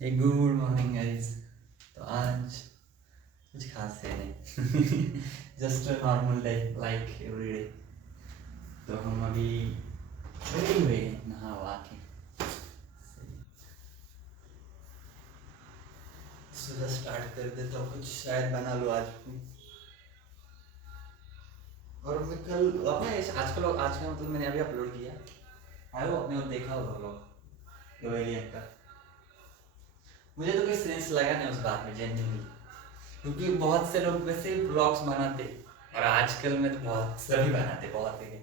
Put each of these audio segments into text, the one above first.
हे good morning guys. तो आज कुछ खास है नहीं just normal day like every day. तो हम अभी रेडी हुए हैं नहा वहा के। सुबह स्टार्ट कर देता हूँ, कुछ शायद बना लो आज भी। और मैं कल अपने आज का मतलब मैंने अभी अपलोड किया है, वो अपने को देखा होगा लोग रोएलियन का। मुझे तो कोई सेंस लगा नहीं उस बात में जेन्युइनली, क्योंकि बहुत से लोग वैसे ब्लॉग्स बनाते और आजकल में तो बहुत सभी बनाते, बहुत है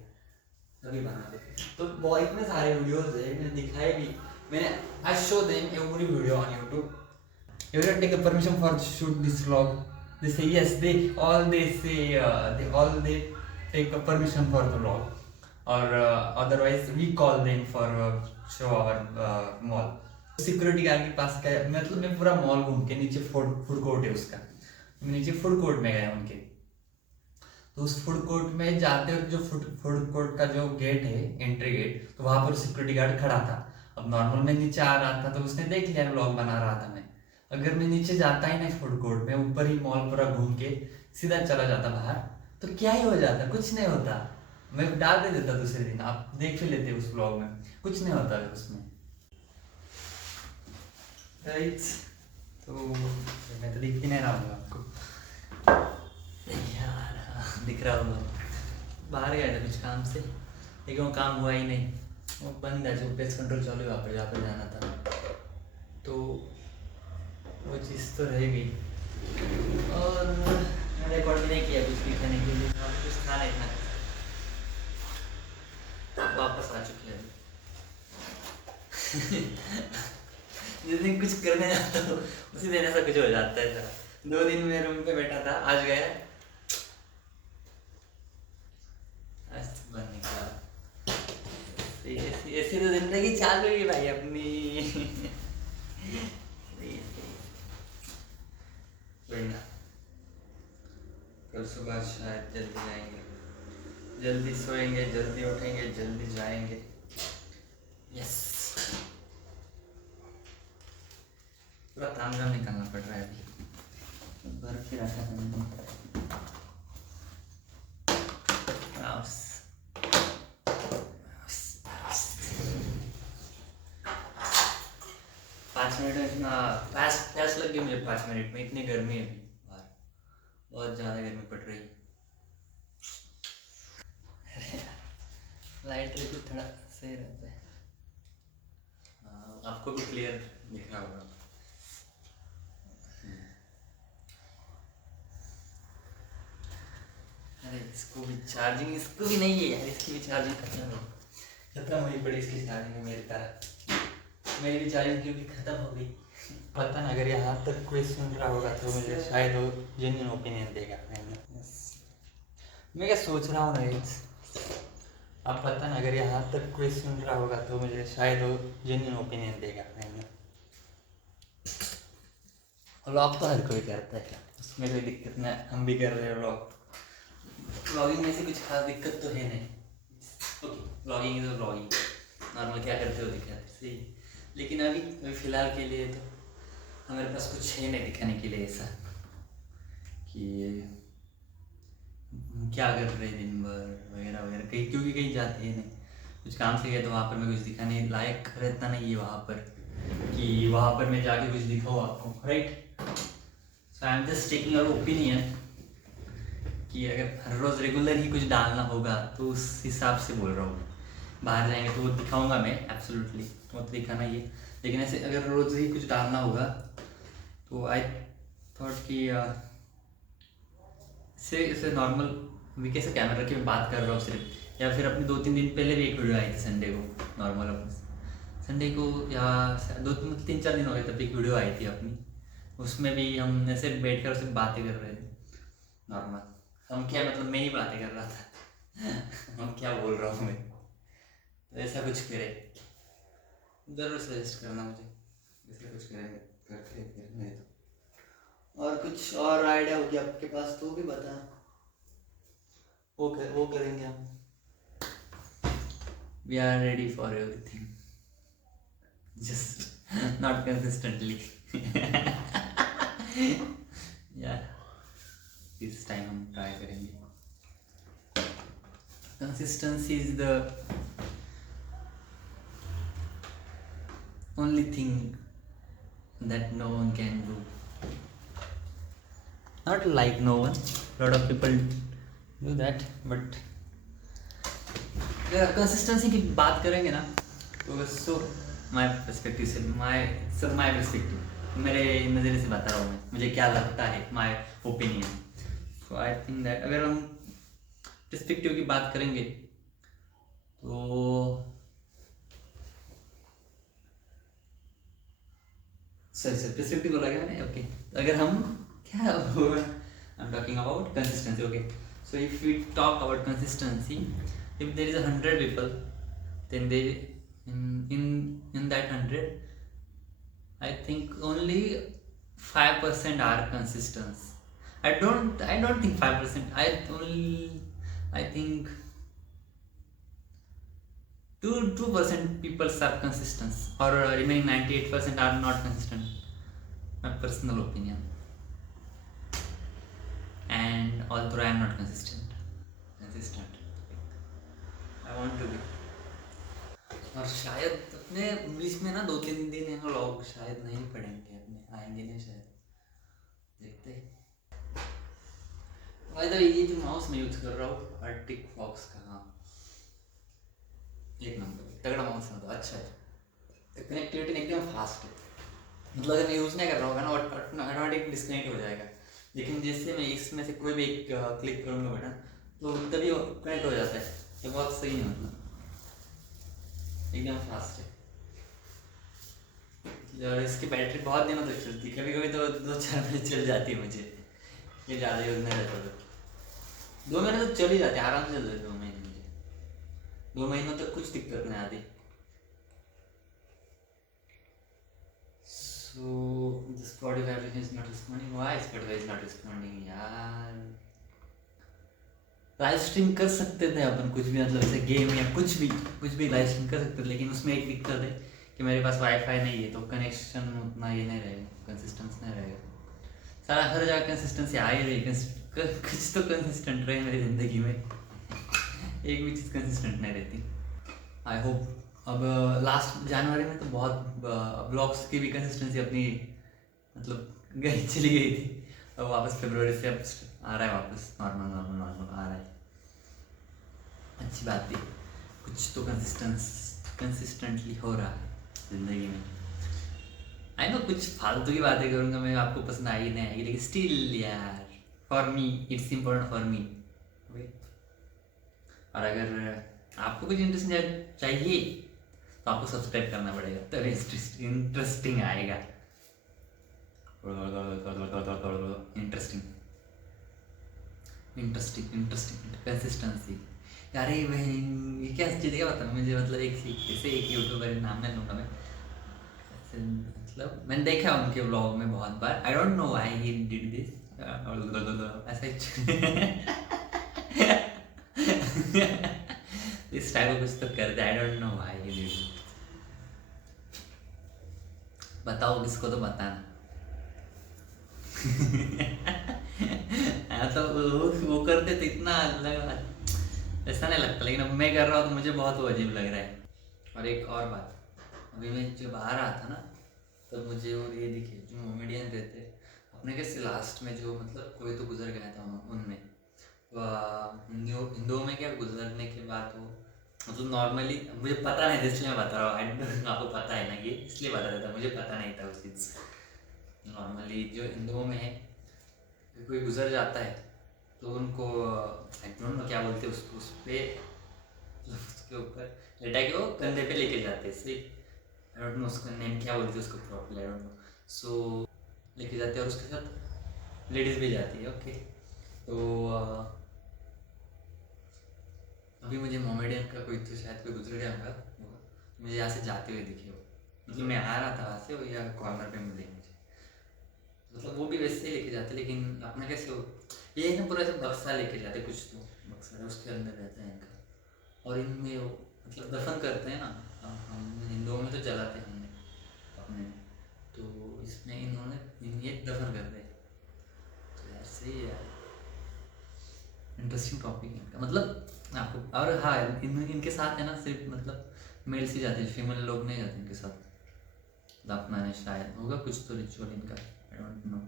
सभी बनाते। तो बहुत इतने सारे वीडियोस है, मैंने दिखाए भी। मैंने I show them every video on YouTube. You didn't take a permission for to shoot this vlog. They say yes. They take a permission for the vlog, or otherwise we call them for show our mall. Security guard के पास गया, मतलब मैं पूरा mall घूम के, नीचे food court है उसका, मैं नीचे फूड कोर्ट में गया उनके। तो उस फूड कोर्ट में जाते वक्त जो फूड कोर्ट का जो गेट है, एंट्री गेट, तो वहां पर सिक्योरिटी गार्ड खड़ा था। अब नॉर्मल मैं नीचे आ रहा था तो उसने देख लिया व्लॉग बना रहा था मैं। अगर मैं नीचे जाता ही नहीं फूड कोर्ट में, ऊपर ही मॉल पूरा घूम के सीधा चला जाता बाहर, तो क्या ही हो जाता, कुछ नहीं होता। मैं डाल दे देता दूसरे दिन, आप देख भी लेते उस व्लॉग में, कुछ नहीं होता उसमें। राइट, तो मैं तो दिख भी नहीं रहा हूँ आपको यार, दिख रहा होगा। बाहर गया था कुछ काम से, लेकिन वो काम हुआ ही नहीं, वो बंद है। जो पेस्ट कंट्रोल चालू है वहाँ पर, जहाँ पर जाना था, तो वो चीज़ तो रह गई। और मैंने रिकॉर्ड भी नहीं किया कुछ भी खाने के लिए, कुछ था नहीं था, वापस आ चुके हैं। जिस दिन कुछ करने जाता हूँ उसी दिन ऐसा कुछ हो जाता है सर। 2 दिन मैं रूम पे बैठा था, आज गया, आज तो बंद निकला। ऐसी तो जिंदगी चालू ही भाई अपनी। वरना कल सुबह शायद जल्दी जाएंगे, जल्दी सोएंगे, जल्दी उठेंगे, जल्दी जाएंगे। यस, पूरा तामझाम निकालना पड़ रहा है अभी, भर के रखा था मैंने। 5 मिनट में इतना प्यास लग गई मुझे, 5 मिनट में। इतनी गर्मी है अभी बाहर, बहुत ज़्यादा गर्मी पड़ रही है। लाइट रही तो थोड़ा सही रहता है। आपको भी क्लियर दिख रहा होगा। अरे इसको भी चार्जिंग, इसको भी नहीं है यार, इसकी भी चार्जिंग खत्म हुई पड़ी। इसकी चार्जिंग मेरी तरह, मेरी भी चार्जिंग क्योंकि खत्म हो गई। पता ना, अगर यहाँ तक कोई सुन रहा होगा तो मुझे शायद वो जेन्युइन ओपिनियन देगा। मैं क्या सोच रहा हूँ ना, अब पता ना, अगर यहाँ तक कोई सुन रहा होगा तो मुझे शायद वो जेन्युइन ओपिनियन देगा। व्लॉग तो हर कोई करता है, उसमें कोई दिक्कत नहीं, हम भी कर रहे हैं व्लॉग। व्लॉगिंग में से कुछ खास दिक्कत तो है नहीं। Okay, vlogging is vlogging, normal क्या करते हो दिखाते सही। लेकिन अभी फ़िलहाल के लिए तो हमारे पास कुछ है नहीं दिखाने के लिए ऐसा कि क्या कर रहे हैं दिन भर वगैरह वगैरह। कहीं क्योंकि कहीं जाते हैं नहीं, कुछ काम से गए तो वहाँ पर मैं कुछ दिखाने लायक रहता नहीं है वहाँ पर, कि वहाँ पर मैं जाके कुछ दिखाऊँ आपको, right. So I am just taking your opinion कि अगर हर रोज़ रेगुलर ही कुछ डालना होगा तो उस हिसाब से बोल रहा हूँ। बाहर जाएंगे तो वो दिखाऊंगा मैं, एब्सोल्युटली वो तो दिखाना ही है। लेकिन ऐसे अगर रोज़ ही कुछ डालना होगा तो आई थॉट कि इसे नॉर्मल भी कैसे कैमरा रख के मैं बात कर रहा हूँ सिर्फ, या फिर अपनी 2-3 दिन पहले भी एक वीडियो आई थी संडे को, नॉर्मल अपनी संडे को, या 2-3-4 दिन हो गए तब एक वीडियो आई थी अपनी। उसमें भी हम ऐसे बैठ कर सिर्फ बातें कर रहे थे नॉर्मल। हम क्या, मतलब मैं ही बातें कर रहा था हम क्या बोल रहा हूँ मैं, तो ऐसा कुछ करे ज़रूर सजेस्ट करना मुझे, ऐसा कुछ करेंगे करते फिर नहीं तो। और कुछ और आइडिया हो गया आपके पास तो भी बता, वो करेंगे हम। We are ready for everything, just not consistently. यार इस टाइम हम ट्राई करेंगे। Consistency is the only thing that no one can do. Not like no one, lot of people do that, but अगर कंसिस्टेंसी की बात करेंगे ना तो सो माय पर्सपेक्टिव से माय पर्सपेक्टिव, मेरे नज़रिए से बता रहा हूँ मैं, मुझे क्या लगता है, my opinion. So I think that अगर हम पर्सपेक्टिव की बात करेंगे तो सही पर्सपेक्टिव बोला क्या मैंने? ओके, अगर हम क्या I am talking about consistency. Okay, so if we talk about consistency, if there is 100 people, then they in that 100, I think only 5% are consistent. I don't think 5%. I think 2% people are consistent, or remaining 98% are not consistent. My personal opinion. And although I am not consistent, I want to be. और शायद अपने English में ना 2-3 दिन यहाँ लोग शायद नहीं पढ़ेंगे, अपने आएंगे नहीं शायद, देखते हैं। बाय द वे, ये जो माउस मैं यूज कर रहा हूँ आर्टिक फॉक्स का, हाँ एक नंबर तगड़ा माउस है, तो अच्छा है, कनेक्टिविटी एकदम फास्ट है। मतलब अगर मैं यूज़ नहीं कर रहा होगा ना ऑटोमेटिक डिस्कनेक्ट हो जाएगा, लेकिन जैसे मैं इसमें से कोई भी एक क्लिक करूँगा बटन तो तभी कनेक्ट हो जाता है। ये बहुत सही है, मतलब एकदम फास्ट है। और इसकी बैटरी बहुत दिनों तक चलती है, कभी कभी तो 2-4 महीने चल जाती है मुझे, ये ज़्यादा यूज़ नहीं रहता तो 2 महीने तो चल ही जाते हैं, आराम से चल जाते 2 महीने मुझे, 2 महीनों तक कुछ दिक्कत नहीं आती। So the Spotify application is not responding. Why Spotify is not responding यार? लाइव स्ट्रीम कर सकते थे अपन कुछ भी, मतलब जैसे गेम या कुछ भी लाइव स्ट्रीम कर सकते थे, लेकिन उसमें एक दिक्कत है कि मेरे पास वाईफाई नहीं है, तो कनेक्शन उतना ये नहीं रहेगा, कंसिस्टेंस नहीं रहेगा। सारा हर जगह कंसिस्टेंसी आ ही रही, कुछ तो कंसिस्टेंट रहे मेरी ज़िंदगी में, एक भी चीज़ कंसिस्टेंट नहीं रहती। आई होप अब लास्ट जनवरी में तो बहुत ब्लॉग्स की भी कंसिस्टेंसी अपनी मतलब चली गई थी, अब वापस फरवरी से अब आ रहा है, वापस नॉर्मल आ रहा है। अच्छी बात है, कुछ तो कंसिस्टेंटली हो रहा है ज़िंदगी में। आई नो कुछ फालतू की बातें करूँगा मैं, आपको पसंद आएगी नहीं आएगी, लेकिन स्टिल यार for me it's important for me. और अगर आपको कुछ इंटरेस्टिंग चाहिए तो आपको सब्सक्राइब करना पड़ेगा, तभी इंटरेस्टिंग आएगा। इंटरेस्टिंग कंसिस्टेंसी यार, ये क्या चीज़ है बता मुझे, मतलब एक यूट्यूबर नाम नहीं लूँगा मैं, मतलब मैंने देखा उनके व्लॉग में बहुत बार, I don't know why he did this ऐसा इस टाइप का कुछ तो करते, I don't know why he did it. बताओ किसको तो बताना। तो वो करते तो इतना ऐसा नहीं लगता, लेकिन अब मैं कर रहा हूँ तो मुझे बहुत वो अजीब लग रहा है। और एक और बात, अभी मैं जब आ रहा था ना तब मुझे और ये दिखे जो मोमेडियन रहते अपने कैसे लास्ट में, जो मतलब कोई तो गुजर गया था उनमें, हिंदुओं में क्या गुजरने के बाद वो मतलब नॉर्मली, मुझे पता नहीं था इसलिए मैं बता रहा हूँ, आपको पता है ना ये, इसलिए बता देता, मुझे पता नहीं था उस चीज़। नॉर्मली जो हिंदुओं में है, कोई गुजर जाता है तो उनको आई डोंट नो क्या बोलते हैं उसको, उसके ऊपर लेटा के वो कंधे पे लेके जाते हैं, सही आई डोंट नो उसका नेम क्या बोलते हैं उसको प्रॉपर्ली, आई डोंट नो। सो लेके जाते हैं और उसके साथ लेडीज़ भी जाती है। ओके, तो अभी मुझे मोमेडियन का कोई तो शायद कोई गुजर गया होगा, मुझे यहाँ से जाते हुए दिखे वो, मतलब मैं आ रहा था वहाँ से, वो यहाँ कॉर्नर पे मिले मुझे, मतलब वो भी वैसे ही लेके जाते, लेकिन अपना कैसे हो ये ना पूरा ऐसा बक्सा लेके जाते, कुछ तो बक्सा है उसके अंदर रहता है इनका, और इनमें वो मतलब दफन करते हैं ना, हम हिंदुओं में तो जलाते हैं हमने अपने, तो इसमें इन्होंने ये दफन कर दे, तो ऐसे ही यार इंटरेस्टिंग टॉपिक है इनका, मतलब आपको। और हाँ, इनके साथ है ना सिर्फ मतलब मेल्स ही जाते हैं, फीमेल लोग नहीं जाते इनके साथ दफनाने, शायद होगा कुछ तो रिचुअल इनका, आई डोंट नो।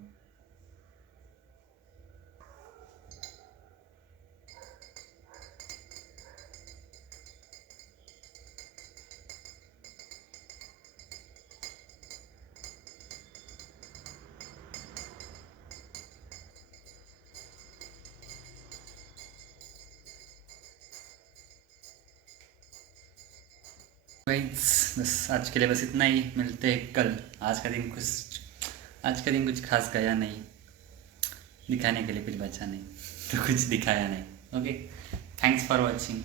बस आज के लिए बस इतना ही, मिलते हैं कल। आज का दिन कुछ खास गया नहीं, दिखाने के लिए कुछ बचा नहीं, तो कुछ दिखाया नहीं। Okay, thanks for watching.